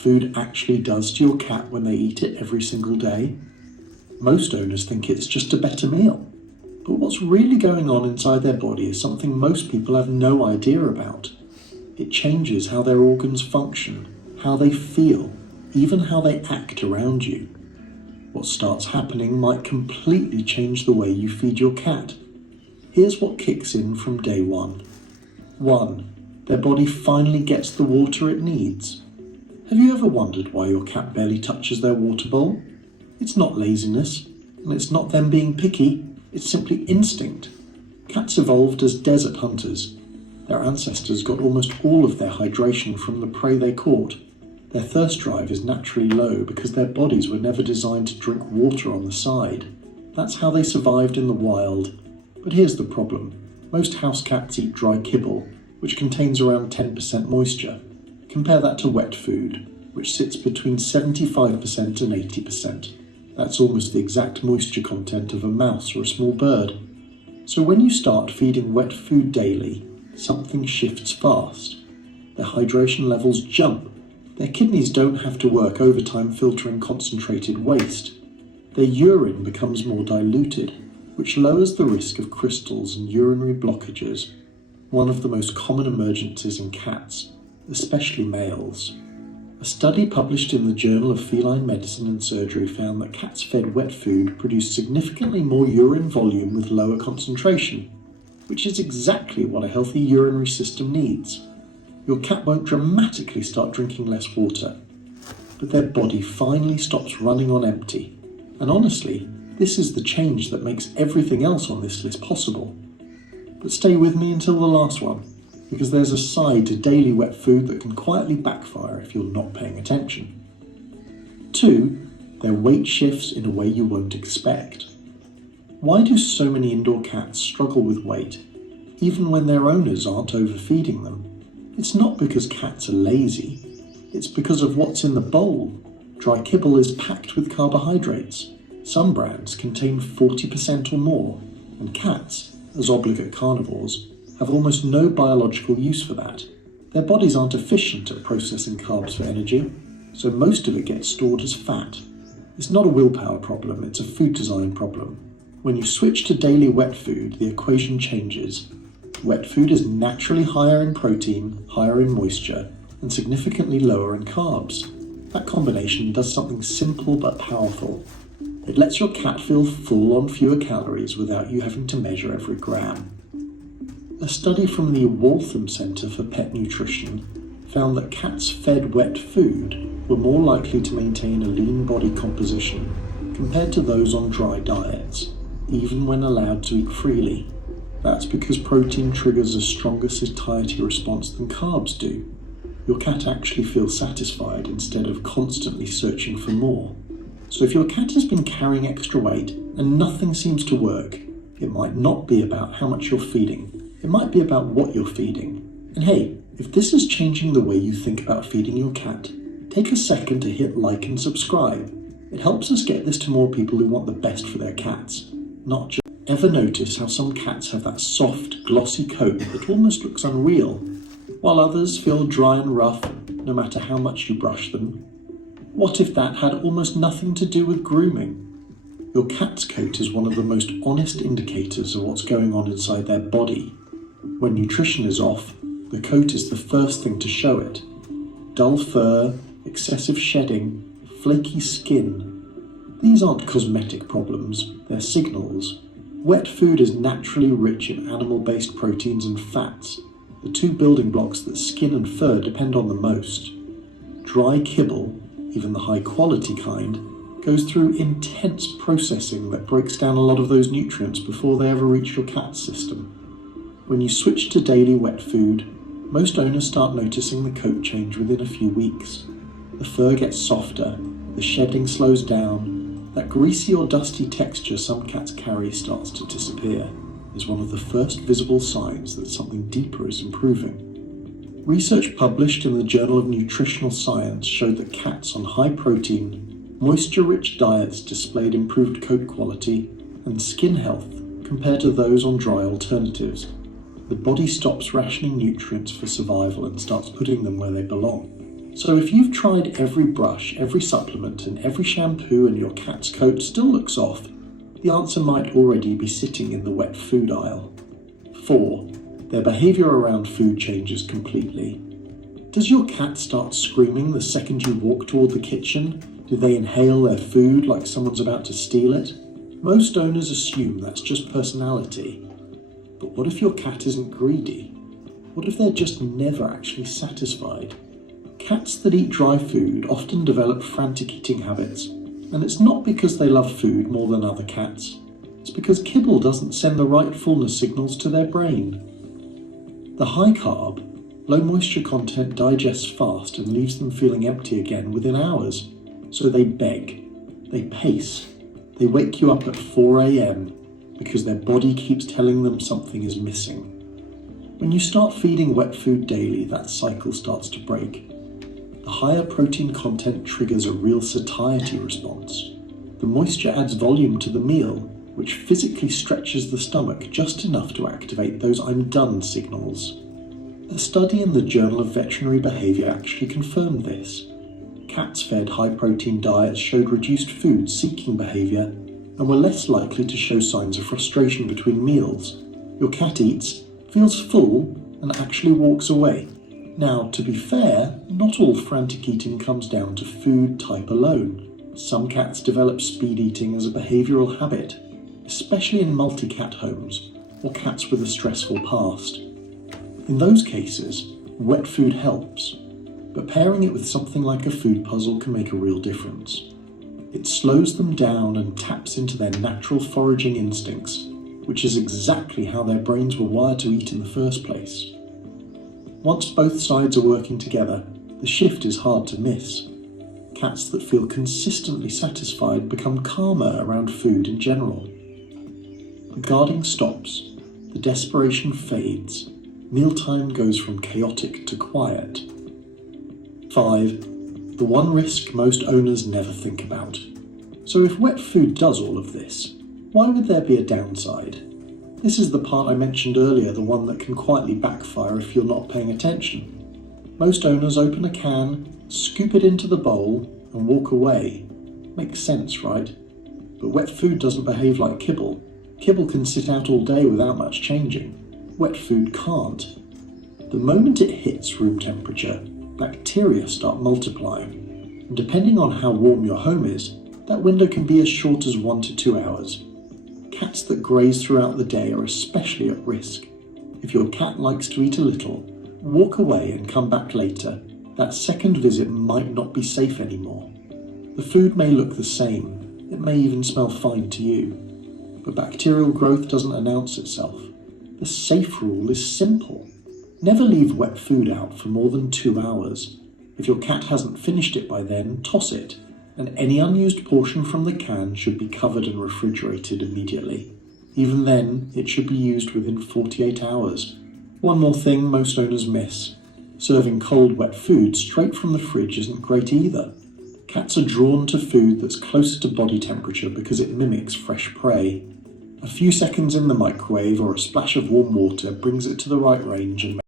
food actually does to your cat when they eat it every single day? Most owners think it's just a better meal. But what's really going on inside their body is something most people have no idea about. It changes how their organs function, how they feel, even how they act around you. What starts happening might completely change the way you feed your cat. Here's what kicks in from day one. 1. Their body finally gets the water it needs. Have you ever wondered why your cat barely touches their water bowl? It's not laziness, and it's not them being picky, it's simply instinct. Cats evolved as desert hunters. Their ancestors got almost all of their hydration from the prey they caught. Their thirst drive is naturally low because their bodies were never designed to drink water on the side. That's how they survived in the wild. But here's the problem. Most house cats eat dry kibble, which contains around 10% moisture. Compare that to wet food, which sits between 75% and 80%. That's almost the exact moisture content of a mouse or a small bird. So when you start feeding wet food daily, something shifts fast. Their hydration levels jump. Their kidneys don't have to work overtime filtering concentrated waste. Their urine becomes more diluted, which lowers the risk of crystals and urinary blockages, one of the most common emergencies in cats, especially males. A study published in the Journal of Feline Medicine and Surgery found that cats fed wet food produced significantly more urine volume with lower concentration, which is exactly what a healthy urinary system needs. Your cat won't dramatically start drinking less water, but their body finally stops running on empty. And honestly, this is the change that makes everything else on this list possible. But stay with me until the last one, because there's a side to daily wet food that can quietly backfire if you're not paying attention. 2. Their weight shifts in a way you won't expect. Why do so many indoor cats struggle with weight, even when their owners aren't overfeeding them? It's not because cats are lazy, it's because of what's in the bowl. Dry kibble is packed with carbohydrates. Some brands contain 40% or more, and cats, as obligate carnivores, have almost no biological use for that. Their bodies aren't efficient at processing carbs for energy, so most of it gets stored as fat. It's not a willpower problem, it's a food design problem. When you switch to daily wet food, the equation changes. Wet food is naturally higher in protein, higher in moisture, and significantly lower in carbs. That combination does something simple but powerful. It lets your cat feel full on fewer calories without you having to measure every gram. A study from the Waltham Centre for Pet Nutrition found that cats fed wet food were more likely to maintain a lean body composition compared to those on dry diets, even when allowed to eat freely. That's because protein triggers a stronger satiety response than carbs do. Your cat actually feels satisfied instead of constantly searching for more. So if your cat has been carrying extra weight and nothing seems to work, it might not be about how much you're feeding. It might be about what you're feeding. And hey, if this is changing the way you think about feeding your cat, take a second to hit like and subscribe. It helps us get this to more people who want the best for their cats, not just. Ever notice how some cats have that soft, glossy coat that almost looks unreal, while others feel dry and rough no matter how much you brush them? What if that had almost nothing to do with grooming? Your cat's coat is one of the most honest indicators of what's going on inside their body. When nutrition is off, the coat is the first thing to show it. Dull fur, excessive shedding, flaky skin. These aren't cosmetic problems, they're signals. Wet food is naturally rich in animal-based proteins and fats, the two building blocks that skin and fur depend on the most. Dry kibble, even the high-quality kind, goes through intense processing that breaks down a lot of those nutrients before they ever reach your cat's system. When you switch to daily wet food, most owners start noticing the coat change within a few weeks. The fur gets softer, the shedding slows down, that greasy or dusty texture some cats carry starts to disappear, is one of the first visible signs that something deeper is improving. Research published in the Journal of Nutritional Science showed that cats on high-protein, moisture-rich diets displayed improved coat quality and skin health compared to those on dry alternatives. The body stops rationing nutrients for survival and starts putting them where they belong. So if you've tried every brush, every supplement, and every shampoo and your cat's coat still looks off, the answer might already be sitting in the wet food aisle. 4. Their behaviour around food changes completely. Does your cat start screaming the second you walk toward the kitchen? Do they inhale their food like someone's about to steal it? Most owners assume that's just personality. But what if your cat isn't greedy? What if they're just never actually satisfied? Cats that eat dry food often develop frantic eating habits, and it's not because they love food more than other cats. It's because kibble doesn't send the right fullness signals to their brain. The high carb, low moisture content digests fast and leaves them feeling empty again within hours. So they beg, they pace, they wake you up at 4 a.m. because their body keeps telling them something is missing. When you start feeding wet food daily, that cycle starts to break. The higher protein content triggers a real satiety response. The moisture adds volume to the meal, which physically stretches the stomach just enough to activate those "I'm done" signals. A study in the Journal of Veterinary Behaviour actually confirmed this. Cats fed high-protein diets showed reduced food-seeking behaviour and were less likely to show signs of frustration between meals. Your cat eats, feels full, and actually walks away. Now, to be fair, not all frantic eating comes down to food type alone. Some cats develop speed eating as a behavioural habit, especially in multi-cat homes or cats with a stressful past. In those cases, wet food helps, but pairing it with something like a food puzzle can make a real difference. It slows them down and taps into their natural foraging instincts, which is exactly how their brains were wired to eat in the first place. Once both sides are working together, the shift is hard to miss. Cats that feel consistently satisfied become calmer around food in general. The guarding stops, the desperation fades, mealtime goes from chaotic to quiet. 5. The one risk most owners never think about. So if wet food does all of this, why would there be a downside? This is the part I mentioned earlier, the one that can quietly backfire if you're not paying attention. Most owners open a can, scoop it into the bowl, and walk away. Makes sense, right? But wet food doesn't behave like kibble. Kibble can sit out all day without much changing. Wet food can't. The moment it hits room temperature, bacteria start multiplying. And depending on how warm your home is, that window can be as short as 1 to 2 hours. Cats that graze throughout the day are especially at risk. If your cat likes to eat a little, walk away and come back later. That second visit might not be safe anymore. The food may look the same, it may even smell fine to you, but bacterial growth doesn't announce itself. The safe rule is simple. Never leave wet food out for more than 2 hours. If your cat hasn't finished it by then, toss it, and any unused portion from the can should be covered and refrigerated immediately. Even then, it should be used within 48 hours. One more thing most owners miss. Serving cold, wet food straight from the fridge isn't great either. Cats are drawn to food that's closer to body temperature because it mimics fresh prey. A few seconds in the microwave or a splash of warm water brings it to the right range and